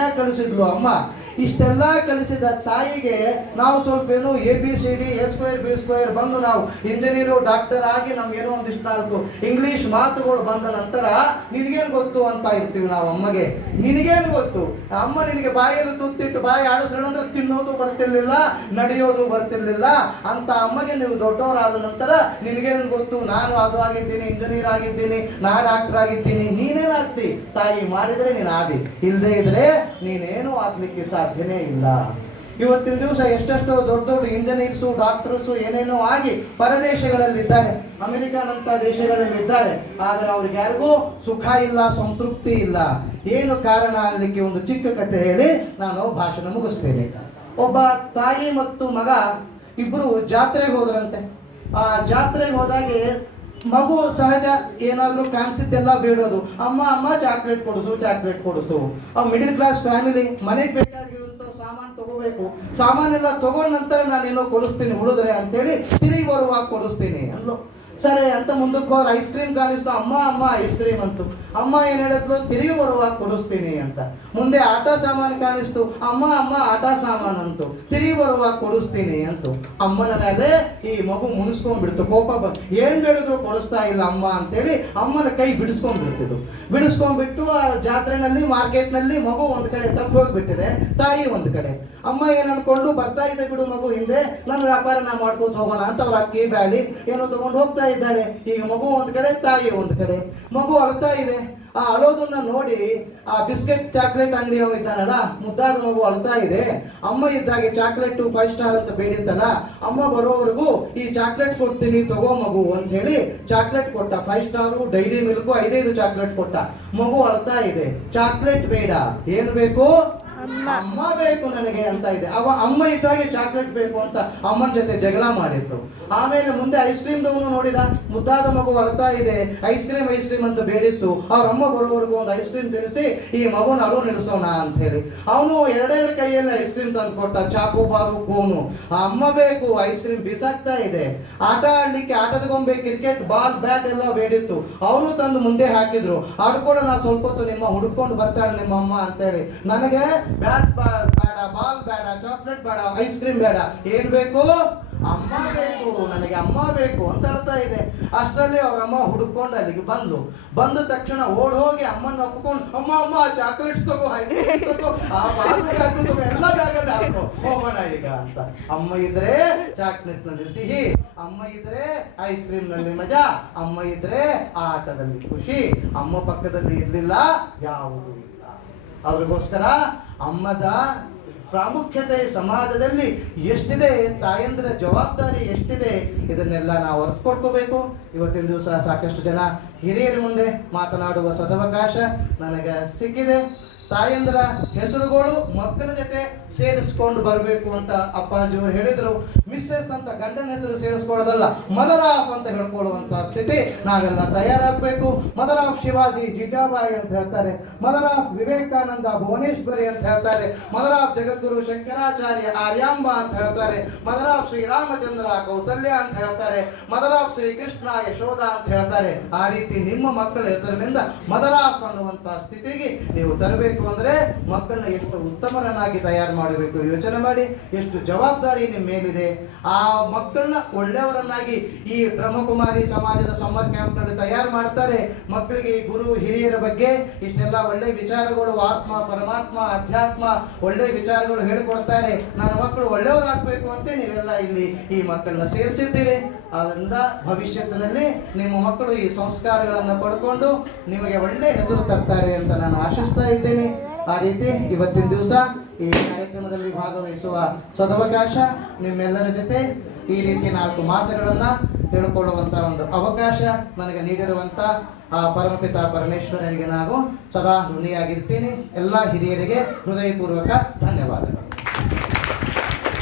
ಇಷ್ಟ್ಯಾಕೆ ಕಳಿಸಿದ್ಲು ಅಮ್ಮ ಇಷ್ಟೆಲ್ಲ ಕಲಿಸಿದ ತಾಯಿಗೆ ನಾವು ಸ್ವಲ್ಪ ಏನು A B C D A square B square ಬಂದು ನಾವು ಇಂಜಿನಿಯರು ಡಾಕ್ಟರ್ ಆಗಿ ನಮ್ಗೆ ಏನೋ ಒಂದಿಷ್ಟು ನಾಲ್ಕು ಇಂಗ್ಲೀಷ್ ಮಾತುಗಳು ಬಂದ ನಂತರ ನಿನಗೇನು ಗೊತ್ತು ಅಂತ ಇರ್ತೀವಿ ನಾವು ಅಮ್ಮಗೆ. ನಿನಗೇನು ಗೊತ್ತು? ಅಮ್ಮ ನಿನಗೆ ಬಾಯಲ್ಲಿ ತುತ್ತಿಟ್ಟು ಬಾಯಿ ಆಡಿಸ್ರಣ ಅಂದ್ರೆ ತಿನ್ನೋದು ಬರ್ತಿರ್ಲಿಲ್ಲ, ನಡೆಯೋದು ಬರ್ತಿರ್ಲಿಲ್ಲ ಅಂತ ಅಮ್ಮಗೆ ನೀವು ದೊಡ್ಡವರಾದ ನಂತರ ನಿನಗೇನು ಗೊತ್ತು? ನಾನು ಅದು ಆಗಿದ್ದೀನಿ ಇಂಜಿನಿಯರ್ ಆಗಿದ್ದೀನಿ, ನಾ ಡಾಕ್ಟರ್ ಆಗಿದ್ದೀನಿ. ನೀನೇನಾಗ್ತಿ? ತಾಯಿ ಮಾಡಿದ್ರೆ ನೀನು ಆದಿ. ಇಲ್ಲದೆ ಇದ್ರೆ ನೀನೇನು ಆಗ್ಲಿಕ್ಕೆ ಸಾಧ್ಯನೇ ಇಲ್ಲ ಇವತ್ತಿನ ದಿವಸ ಎಷ್ಟೆಷ್ಟೋ ದೊಡ್ಡ ದೊಡ್ಡ ಇಂಜಿನಿಯರ್ಸು, ಡಾಕ್ಟರ್ಸು ಏನೇನೋ ಆಗಿ ಪರದೇಶಗಳಲ್ಲಿದ್ದಾರೆ. ಅಮೆರಿಕನಂತ ದೇಶಗಳಲ್ಲಿದ್ದಾರೆ. ಆದರೆ ಅವ್ರಿಗೆ ಯಾರಿಗೂ ಸುಖ ಇಲ್ಲ, ಸಂತೃಪ್ತಿ ಇಲ್ಲ. ಏನು ಕಾರಣ ಆಗಲಿಕ್ಕೆ ಒಂದು ಚಿಕ್ಕ ಕಥೆ ಹೇಳಿ ನಾನು ಭಾಷಣ ಮುಗಿಸ್ತೇನೆ. ಒಬ್ಬ ತಾಯಿ ಮತ್ತು ಮಗ ಇಬ್ಬರು ಜಾತ್ರೆಗೆ ಹೋದ್ರಂತೆ. ಆ ಜಾತ್ರೆಗೆ ಹೋದಾಗೆ ಮಗು ಸಹಜ ಏನಾದರೂ ಕಾಣಿಸಿದ್ದೆಲ್ಲ ಬೇಡೋದು. ಅಮ್ಮ ಅಮ್ಮ ಚಾಕ್ಲೇಟ್ ಕೊಡಿಸು ಚಾಕ್ಲೇಟ್ ಕೊಡಿಸು. ಆ ಮಿಡಿಲ್ ಕ್ಲಾಸ್ ಫ್ಯಾಮಿಲಿ ಮನೆಗೆ ಬೇಕಾಗಿರುವಂಥ ಸಾಮಾನು ತಗೋಬೇಕು. ಸಾಮಾನೆಲ್ಲ ತಗೊಂಡ ನಂತರ ನಾನೇನೋ ಕೊಡಿಸ್ತೀನಿ, ಉಳಿದ್ರೆ ಅಂತೇಳಿ ತಿರುಗಿ ಬರುವಾಗ ಕೊಡಿಸ್ತೀನಿ ಅನ್ಲು ಸರಿ, ಅಂತ ಮುಂದಕ್ಕೆ ಹೋದ್ರೆ ಐಸ್ ಕ್ರೀಮ್ ಕಾಣಿಸ್ತು ಅಮ್ಮ ಅಮ್ಮ ಐಸ್ ಕ್ರೀಮ್ ಅಂತು. ಅಮ್ಮ, ಏನ್ ಹೇಳಿದ್ಲು? ತಿರುಗಿ ಬರುವಾಗ ಕೊಡಿಸ್ತೀನಿ ಅಂತ. ಮುಂದೆ ಆಟ ಸಾಮಾನು ಕಾಣಿಸ್ತು ಅಮ್ಮ ಅಮ್ಮ, ಆಟ ಸಾಮಾನು ಅಂತು. ತಿರುಗಿ ಬರುವಾಗ ಕೊಡಿಸ್ತೀನಿ ಅಂತು. ಅಮ್ಮನ ಮೇಲೆ ಈ ಮಗು ಮುನಿಸ್ಕೊಂಡ್ಬಿಡ್ತು. ಕೋಪ ಬಂದು ಏನ್ ಹೇಳಿದ್ರು ಕೊಡಿಸ್ತಾ ಇಲ್ಲ ಅಮ್ಮ ಅಂತೇಳಿ ಅಮ್ಮನ ಕೈ ಬಿಡಿಸ್ಕೊಂಡ್ಬಿಡ್ತಿದ್ದು ಬಿಡಿಸ್ಕೊಂಡ್ಬಿಟ್ಟು ಆ ಜಾತ್ರೆನಲ್ಲಿ, ಮಾರ್ಕೆಟ್ನಲ್ಲಿ ಮಗು ಒಂದ್ ಕಡೆ ತಪ್ಪು ಹೋಗ್ಬಿಟ್ಟಿದೆ. ತಾಯಿ ಒಂದ್ ಕಡೆ. ಅಮ್ಮ, ಏನ್ ಅನ್ಕೊಂಡು ಬರ್ತಾ ಇದೆ ಬಿಡು ಮಗು ಹಿಂದೆ. ನನ್ನ ವ್ಯಾಪಾರ ನಾ ಮಾಡ್ಕೋತ ಹೋಗೋಣ ಅಂತ ಅವ್ರ ಅಕ್ಕಿ, ಬ್ಯಾಳಿ ಏನೋ ತಗೊಂಡು ಹೋಗ್ತಾ ಇದ್ದಾಳೆ. ಈಗ ಮಗು ಒಂದ್ ಕಡೆ, ತಾಯಿ ಒಂದ್ ಕಡೆ. ಮಗು ಅಳ್ತಾ ಇದೆ. ಆ ಅಳೋದನ್ನ ನೋಡಿ ಆ ಬಿಸ್ಕೆಟ್ ಚಾಕ್ಲೇಟ್ ಅಂಗಡಿ ಇದ್ದಾನಲ್ಲ, ಮುದ್ದಾದ ಮಗು ಅಳ್ತಾ ಇದೆ. ಅಮ್ಮ ಇದ್ದಾಗೆ ಚಾಕ್ಲೇಟ್ ಫೈವ್ ಸ್ಟಾರ್ ಅಂತ ಬೇಡಿತ್ತಲ್ಲ, ಅಮ್ಮ ಬರೋವರೆಗೂ ಈ ಚಾಕ್ಲೇಟ್ ಕೊಡ್ತೀನಿ ತಗೋ ಮಗು ಅಂತ ಹೇಳಿ ಚಾಕ್ಲೇಟ್ ಕೊಟ್ಟ. ಫೈವ್ ಸ್ಟಾರು, ಡೈರಿ ಮಿಲ್ಕು, ಐದೈದು ಚಾಕ್ಲೇಟ್ ಕೊಟ್ಟ. ಮಗು ಅಳ್ತಾ ಇದೆ. ಚಾಕ್ಲೇಟ್ ಬೇಡ. ಏನು ಬೇಕು? ಅಮ್ಮ. ಬೇಕು ನನಗೆ ಅಂತ ಇದೆ. ಅವ ಅಮ್ಮ ಇದ್ದಾಗೆ ಚಾಕ್ಲೇಟ್ ಬೇಕು ಅಂತ ಅಮ್ಮನ ಜೊತೆ ಜಗಳ ಮಾಡಿತ್ತು ಆಮೇಲೆ ಮುಂದೆ ಐಸ್ ಕ್ರೀಮ್ ದವನು ನೋಡಿದ? ಮುದ್ದಾದ ಮಗು ಅಳ್ತಾ ಇದೆ. ಐಸ್ ಕ್ರೀಮ್ ಐಸ್ ಕ್ರೀಮ್ ಅಂತ ಬೇಡಿತ್ತು. ಅವ್ರ ಅಮ್ಮ ಬರೋವರೆಗೂ ಒಂದು ಐಸ್ ಕ್ರೀಮ್ ತಿನ್ನಿಸಿ, ಈ ಮಗುನ ಅಳು ನಡೆಸೋಣ ಅಂತ ಹೇಳಿ. ಅವನು ಎರಡೆರಡು ಕೈಯಲ್ಲಿ ಐಸ್ ಕ್ರೀಮ್ ತಂದು ಕೊಟ್ಟ. ಚಾಕು, ಬಾರು, ಕೋನು. ಆ ಅಮ್ಮ ಬೇಕು, ಐಸ್ ಕ್ರೀಮ್ ಬಿಸಾಕ್ತಾ ಇದೆ. ಆಟ ಆಡ್ಲಿಕ್ಕೆ ಆಟದ ಗೊಂಬೆ, ಕ್ರಿಕೆಟ್, ಬಾಲ್, ಬ್ಯಾಟ್ ಎಲ್ಲ ಬೇಡಿತ್ತು. ಅವರು ತಂದು ಮುಂದೆ ಹಾಕಿದ್ರು. ಆಡ್ಕೊಂಡು ನಾ ಸ್ವಲ್ಪ ಹೊತ್ತು ನಿಮ್ಮ ಹುಡುಕೊಂಡು ಬರ್ತಾಳೆ ನಿಮ್ಮ ಅಮ್ಮ ಅಂತೇಳಿ ನನಗೆ ಬ್ಯಾಟ್ ಬೇಡ, ಬಾಲ್ ಬೇಡ, ಚಾಕ್ಲೇಟ್ ಬೇಡ, ಐಸ್ ಕ್ರೀಮ್ ಬೇಡ. ಏನ್ ಬೇಕು? ಅಮ್ಮ ಬೇಕು, ನನಗೆ ಅಮ್ಮ ಬೇಕು ಅಂತ ಹೇಳ್ತಾ ಇದೆ. ಅಷ್ಟರಲ್ಲಿ ಅವ್ರ ಅಮ್ಮ ಹುಡುಕೊಂಡು ಅಲ್ಲಿಗೆ ಬಂದು ಬಂದ ತಕ್ಷಣ ಓಡ್ ಹೋಗಿ ಅಮ್ಮನ ಒಪ್ಕೊಂಡು, ಅಮ್ಮ ಅಮ್ಮ, ಚಾಕ್ಲೇಟ್ಸ್ ತಗೋ ಆ ತಗೋ, ಎಲ್ಲ ಬ್ಯಾಗಲ್ಲಿ ಹೋಗೋಣ ಈಗ ಅಂತ. ಅಮ್ಮ ಇದ್ರೆ ಚಾಕ್ಲೇಟ್ನಲ್ಲಿ ಸಿಹಿ, ಅಮ್ಮ ಇದ್ರೆ ಐಸ್ ಕ್ರೀಮ್ನಲ್ಲಿ ಮಜಾ, ಅಮ್ಮ ಇದ್ರೆ ಆಟದಲ್ಲಿ ಖುಷಿ. ಅಮ್ಮ ಪಕ್ಕದಲ್ಲಿ ಇರ್ಲಿಲ್ಲ, ಯಾವುದೂ ಅವ್ರಿಗೋಸ್ಕರ ಅಮ್ಮದ ಪ್ರಾಮುಖ್ಯತೆ ಸಮಾಜದಲ್ಲಿ ಎಷ್ಟಿದೆ, ತಾಯಂದ್ರ ಜವಾಬ್ದಾರಿ ಎಷ್ಟಿದೆ, ಇದನ್ನೆಲ್ಲ ನಾವು ಅರ್ಥ ಕೊಡ್ಕೋಬೇಕು ಇವತ್ತಿನ ದಿವಸ ಸಾಕಷ್ಟು ಜನ ಹಿರಿಯರ ಮುಂದೆ ಮಾತನಾಡುವ ಸದವಕಾಶ ನನಗೆ ಸಿಕ್ಕಿದೆ. ತಾಯಂದ್ರ ಹೆಸರುಗಳು ಮಕ್ಕಳ ಜೊತೆ ಸೇರಿಸ್ಕೊಂಡು ಬರಬೇಕು ಅಂತ ಅಪ್ಪಾಜಿಯವರು ಹೇಳಿದ್ರು. ಮಿಸ್ಸೆಸ್ ಅಂತ ಗಂಡನ ಹೆಸರು ಸೇರಿಸ್ಕೊಳ್ಳೋದಲ್ಲ, ಮದರ್ ಆಫ್ ಅಂತ ಹೇಳ್ಕೊಳ್ಳುವಂಥ ಸ್ಥಿತಿ ನಾವೆಲ್ಲ ತಯಾರಾಗಬೇಕು. ಮದರ್ ಆಫ್ ಶಿವಾಜಿ, ಜಿಜಾಬಾಯಿ ಅಂತ ಹೇಳ್ತಾರೆ. ಮದರ್ ಆಫ್ ವಿವೇಕಾನಂದ, ಭುವನೇಶ್ವರಿ ಅಂತ ಹೇಳ್ತಾರೆ. ಮದರ್ ಆಫ್ ಜಗದ್ಗುರು ಶಂಕರಾಚಾರ್ಯ ಆರ್ಯಾಂಬ ಅಂತ ಹೇಳ್ತಾರೆ. ಮದರ್ ಆಫ್ ಶ್ರೀರಾಮಚಂದ್ರ ಕೌಸಲ್ಯ ಅಂತ ಹೇಳ್ತಾರೆ. ಮದರ್ ಆಫ್ ಶ್ರೀಕೃಷ್ಣ ಯಶೋಧ ಅಂತ ಹೇಳ್ತಾರೆ. ಆ ರೀತಿ ನಿಮ್ಮ ಮಕ್ಕಳ ಹೆಸರಿನಿಂದ ಮದರ್ ಆಫ್ ಅನ್ನುವಂಥ ಸ್ಥಿತಿಗೆ ನೀವು ತರಬೇಕು ಅಂದ್ರೆ ಮಕ್ಕಳನ್ನ ಎಷ್ಟು ಉತ್ತಮರನ್ನಾಗಿ ತಯಾರು ಮಾಡಬೇಕು. ಯೋಚನೆ ಮಾಡಿ, ಎಷ್ಟು ಜವಾಬ್ದಾರಿ ನಿಮ್ಮ ಮೇಲಿದೆ. ಆ ಮಕ್ಕಳನ್ನ ಒಳ್ಳೆಯವರನ್ನಾಗಿ ಈ ಬ್ರಹ್ಮಕುಮಾರಿ ಸಮಾಜದ ಸಮ್ಮರ್ ಕ್ಯಾಂಪ್ನಲ್ಲಿ ತಯಾರು ಮಾಡ್ತಾರೆ. ಮಕ್ಕಳಿಗೆ ಗುರು ಹಿರಿಯರ ಬಗ್ಗೆ ಇಷ್ಟೆಲ್ಲ ಒಳ್ಳೆ ವಿಚಾರಗಳು ಆತ್ಮ, ಪರಮಾತ್ಮ, ಅಧ್ಯಾತ್ಮ ಒಳ್ಳೆ ವಿಚಾರಗಳು ಹೇಳಿಕೊಡ್ತಾರೆ. ನನ್ನ ಮಕ್ಕಳು ಒಳ್ಳೆಯವರಾಗಬೇಕು ಅಂತ ನೀವೆಲ್ಲ ಇಲ್ಲಿ ಈ ಮಕ್ಕಳನ್ನ ಸೇರಿಸಿದ್ದೀರಿ. ಅದರಿಂದ ಭವಿಷ್ಯತ್ತಿನಲ್ಲಿ ನಿಮ್ಮ ಮಕ್ಕಳು ಈ ಸಂಸ್ಕಾರಗಳನ್ನು ಪಡ್ಕೊಂಡು ನಿಮಗೆ ಒಳ್ಳೆ ಹೆಸರು ತರ್ತಾರೆ ಅಂತ ನಾನು ಆಶಿಸ್ತಾ ಇದ್ದೇನೆ. ಆ ರೀತಿ ಇವತ್ತಿನ ದಿವಸ ಈ ಕಾರ್ಯಕ್ರಮದಲ್ಲಿ ಭಾಗವಹಿಸುವ ಸದವಕಾಶ ನಿಮ್ಮೆಲ್ಲರ ಜೊತೆ ಈ ರೀತಿ ನಾಲ್ಕು ಮಾತುಗಳನ್ನ ತಿಳ್ಕೊಳ್ಳುವಂತ ಒಂದು ಅವಕಾಶ ನನಗೆ ನೀಡಿರುವಂತ ಆ ಪರಮಪಿತ ಪರಮೇಶ್ವರನಿಗೆ ನಾವು ಸದಾ ಋಣಿಯಾಗಿರ್ತೀನಿ. ಎಲ್ಲ ಹಿರಿಯರಿಗೆ ಹೃದಯಪೂರ್ವಕ ಧನ್ಯವಾದಗಳು.